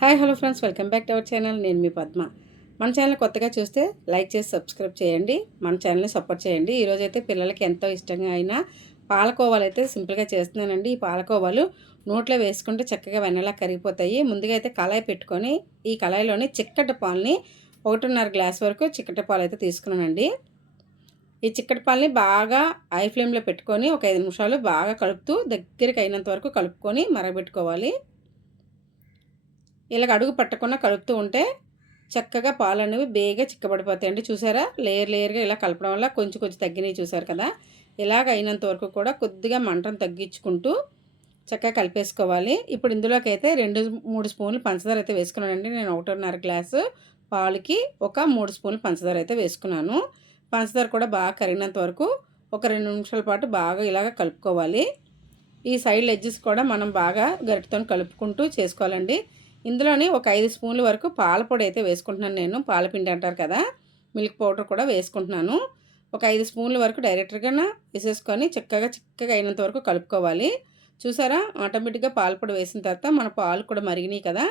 Hi hello friends welcome back to our channel నేను మీ పద్మ. మన ఛానల్ కొత్తగా చూస్తే లైక్ చేసి సబ్స్క్రైబ్ చేయండి. మన ఛానల్ని సపోర్ట్ చేయండి. ఈరోజైతే పిల్లలకి ఎంతో ఇష్టంగా అయినా పాలకోవాలు అయితే సింపుల్గా చేస్తున్నానండి. ఈ పాలకోవాలు నోట్లో వేసుకుంటే చక్కగా వెన్నలా కరిగిపోతాయి. ముందుగా అయితే కళాయి పెట్టుకొని ఈ కళాయిలోని చిక్కటి పాలని ఒకటిన్నర గ్లాస్ వరకు చిక్కటి పాలు అయితే తీసుకున్నానండి. ఈ చిక్కటి పాలని బాగా ఐ ఫ్లేమ్లో పెట్టుకొని ఒక ఐదు నిమిషాలు బాగా కలుపుతూ దగ్గరికి అయినంత వరకు కలుపుకొని మరగబెట్టుకోవాలి. ఇలాగ అడుగు పట్టకుండా కలుపుతూ ఉంటే చక్కగా పాలు అనేవి బేగా చిక్కబడిపోతాయండి చూసారా? లేయర్ లేయర్గా ఇలా కలపడం వల్ల కొంచెం కొంచెం తగ్గినవి చూసారు కదా? ఇలాగ అయినంత వరకు కూడా కొద్దిగా మంటను తగ్గించుకుంటూ చక్కగా కలిపేసుకోవాలి. ఇప్పుడు ఇందులోకి అయితే రెండు మూడు స్పూన్లు పంచదార అయితే వేసుకున్నానండి. నేను ఒకటిన్నర గ్లాసు పాలుకి ఒక మూడు స్పూన్లు పంచదార అయితే వేసుకున్నాను. పంచదార కూడా బాగా కరిగినంత వరకు ఒక రెండు నిమిషాల పాటు బాగా ఇలాగ కలుపుకోవాలి. ఈ సైడ్ ఎడ్జెస్ కూడా మనం బాగా గరిటతో కలుపుకుంటూ చేసుకోవాలండి. ఇందులోనే ఒక ఐదు స్పూన్ల వరకు పాలపొడి అయితే వేసుకుంటున్నాను నేను. పాలపిండి అంటారు కదా మిల్క్ పౌడర్ కూడా వేసుకుంటున్నాను. ఒక ఐదు స్పూన్ల వరకు డైరెక్ట్గా వేసేసుకొని చక్కగా చిక్కగా అయినంత వరకు కలుపుకోవాలి. చూసారా? ఆటోమేటిక్గా పాలపొడి వేసిన తర్వాత మన పాలు కూడా మరిగినాయి కదా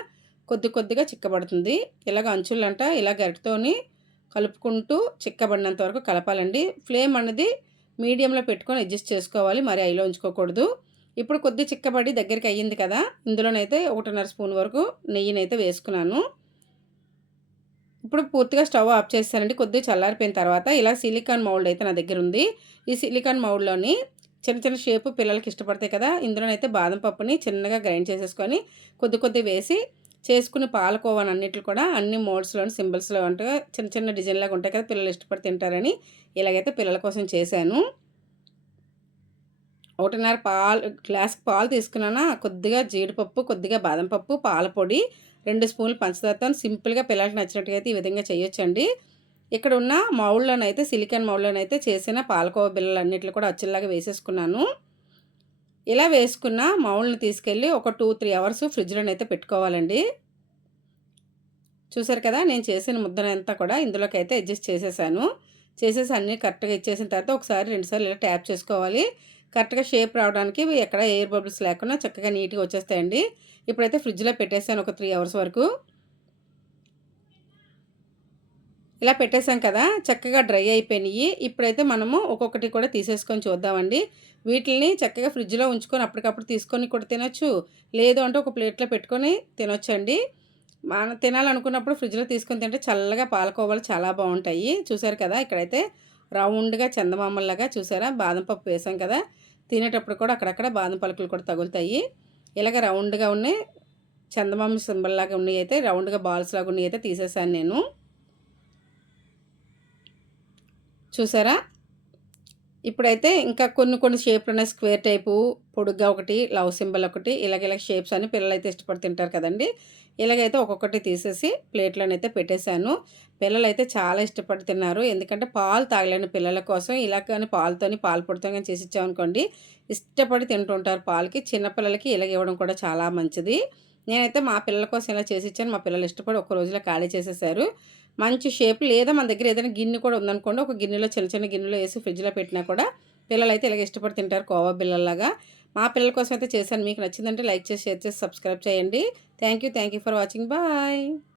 కొద్ది కొద్దిగా చిక్కబడుతుంది. ఇలాగ అంచులంట ఇలా గరిటతోని కలుపుకుంటూ చిక్కబడినంత వరకు కలపాలండి. ఫ్లేమ్ అన్నది మీడియంలో పెట్టుకొని అడ్జస్ట్ చేసుకోవాలి మరి ఐలో ఉంచుకోకూడదు. ఇప్పుడు కొద్ది చిక్కబడి దగ్గరికి అయ్యింది కదా ఇందులోనైతే ఒకటిన్నర స్పూన్ వరకు నెయ్యినైతే వేసుకున్నాను. ఇప్పుడు పూర్తిగా స్టవ్ ఆఫ్ చేస్తానండి. కొద్దిగా చల్లారిపోయిన తర్వాత ఇలా సిలికాన్ మౌల్డ్ అయితే నా దగ్గర ఉంది. ఈ సిలికాన్ మౌల్డ్లోని చిన్న చిన్న షేపు పిల్లలకి ఇష్టపడతాయి కదా ఇందులోనైతే బాదం పప్పుని చిన్నగా గ్రైండ్ చేసేసుకొని కొద్ది కొద్ది వేసి చేసుకుని పాలకోవాని అన్నిట్లు కూడా అన్ని మోడ్స్లోని సింబల్స్లో అంటే చిన్న చిన్న డిజైన్లాగా ఉంటాయి కదా పిల్లలు ఇష్టపడి తింటారని ఇలాగైతే పిల్లల కోసం చేశాను. ఒకటిన్నర పాలు గ్లాస్ పాలు తీసుకున్నాను? కొద్దిగా జీడిపప్పు కొద్దిగా బాదం పప్పు పాల పొడి రెండు స్పూన్లు పంచదారతో సింపుల్గా పిల్లలకి నచ్చినట్టుగా అయితే ఈ విధంగా చేయొచ్చండి ఇక్కడ ఉన్న మౌల్లోనైతే సిలికాన్ మౌల్లోనైతే చేసిన పాలకోవ బిల్లలు అన్నిట్లు కూడా వచ్చేలాగా వేసేసుకున్నాను. ఇలా వేసుకున్న మౌల్ని తీసుకెళ్ళి ఒక టూ త్రీ అవర్స్ ఫ్రిడ్జ్లోనైతే పెట్టుకోవాలండి. చూసారు కదా నేను చేసిన ముద్దనంతా కూడా ఇందులోకి అయితే అడ్జస్ట్ చేసేసాను. చేసేసి అన్నీ కరెక్ట్గా ఇచ్చేసిన తర్వాత ఒకసారి రెండుసార్లు ఇలా ట్యాప్ చేసుకోవాలి. కరెక్ట్గా షేప్ రావడానికి ఎక్కడ ఎయిర్ బబుల్స్ లేకుండా చక్కగా నీట్గా వచ్చేస్తాయండి. ఇప్పుడైతే ఫ్రిడ్జ్లో పెట్టేసాను ఒక త్రీ అవర్స్ వరకు. ఇలా పెట్టేసాం కదా చక్కగా డ్రై అయిపోయినాయి. ఇప్పుడైతే మనము ఒక్కొక్కటి కూడా తీసేసుకొని చూద్దామండి. వీటిని చక్కగా ఫ్రిడ్జ్లో ఉంచుకొని అప్పటికప్పుడు తీసుకొని కూడా తినొచ్చు. లేదు అంటే ఒక ప్లేట్లో పెట్టుకొని తినొచ్చండి. మన తినాలనుకున్నప్పుడు ఫ్రిడ్జ్లో తీసుకొని తింటే చల్లగా పాలకోవాలు చాలా బాగుంటాయి. చూసారు కదా ఇక్కడైతే రౌండ్గా చందమామల్లాగా చూసారా? బాదం పప్పు వేసాం కదా తినేటప్పుడు కూడా అక్కడక్కడ బాదం పలుకులు కూడా తగులుతాయి. ఇలాగ రౌండ్గా ఉన్నాయి చందమామ సింబల్ లాగా ఉన్నాయి అయితే రౌండ్గా బాల్స్ లాగా ఉన్నాయి అయితే తీసేసాను నేను. చూసారా? ఇప్పుడైతే ఇంకా కొన్ని కొన్ని షేప్లు ఉన్నాయి. స్క్వేర్ టైపు పొడుగ్గా ఒకటి లవ్ సింబల్ ఒకటి ఇలాగ ఇలాగ షేప్స్ అని పిల్లలు అయితే ఇష్టపడి తింటారు కదండి. ఇలాగైతే ఒక్కొక్కటి తీసేసి ప్లేట్లోనైతే పెట్టేశాను. పిల్లలు అయితే చాలా ఇష్టపడి తిన్నారు. ఎందుకంటే పాలు తాగలేని పిల్లల కోసం ఇలా కానీ పాలతోని పాలు పొడితో కానీ చేసి ఇచ్చామనుకోండి ఇష్టపడి తింటుంటారు పాలకి. చిన్నపిల్లలకి ఇలాగ ఇవ్వడం కూడా చాలా మంచిది. నేనైతే మా పిల్లల కోసం ఇలా చేసి ఇచ్చాను మా పిల్లలు ఇష్టపడి ఒక రోజులో ఖాళీ చేసేసారు. మంచి షేప్ లేదా మన దగ్గర ఏదైనా గిన్నె కూడా ఉందనుకోండి ఒక గిన్నెలో చిన్న చిన్న గిన్నెలో వేసి ఫ్రిడ్జ్లో పెట్టినా కూడా పిల్లలు అయితే ఇలాగ ఇష్టపడి తింటారు కోవా బిల్లల్లాగా మా పిల్లల కోసం అయితే చేశాను. మీకు నచ్చిందంటే లైక్ చేసి షేర్ చేసి సబ్స్క్రైబ్ చేయండి. Thank you thank you for watching. Bye.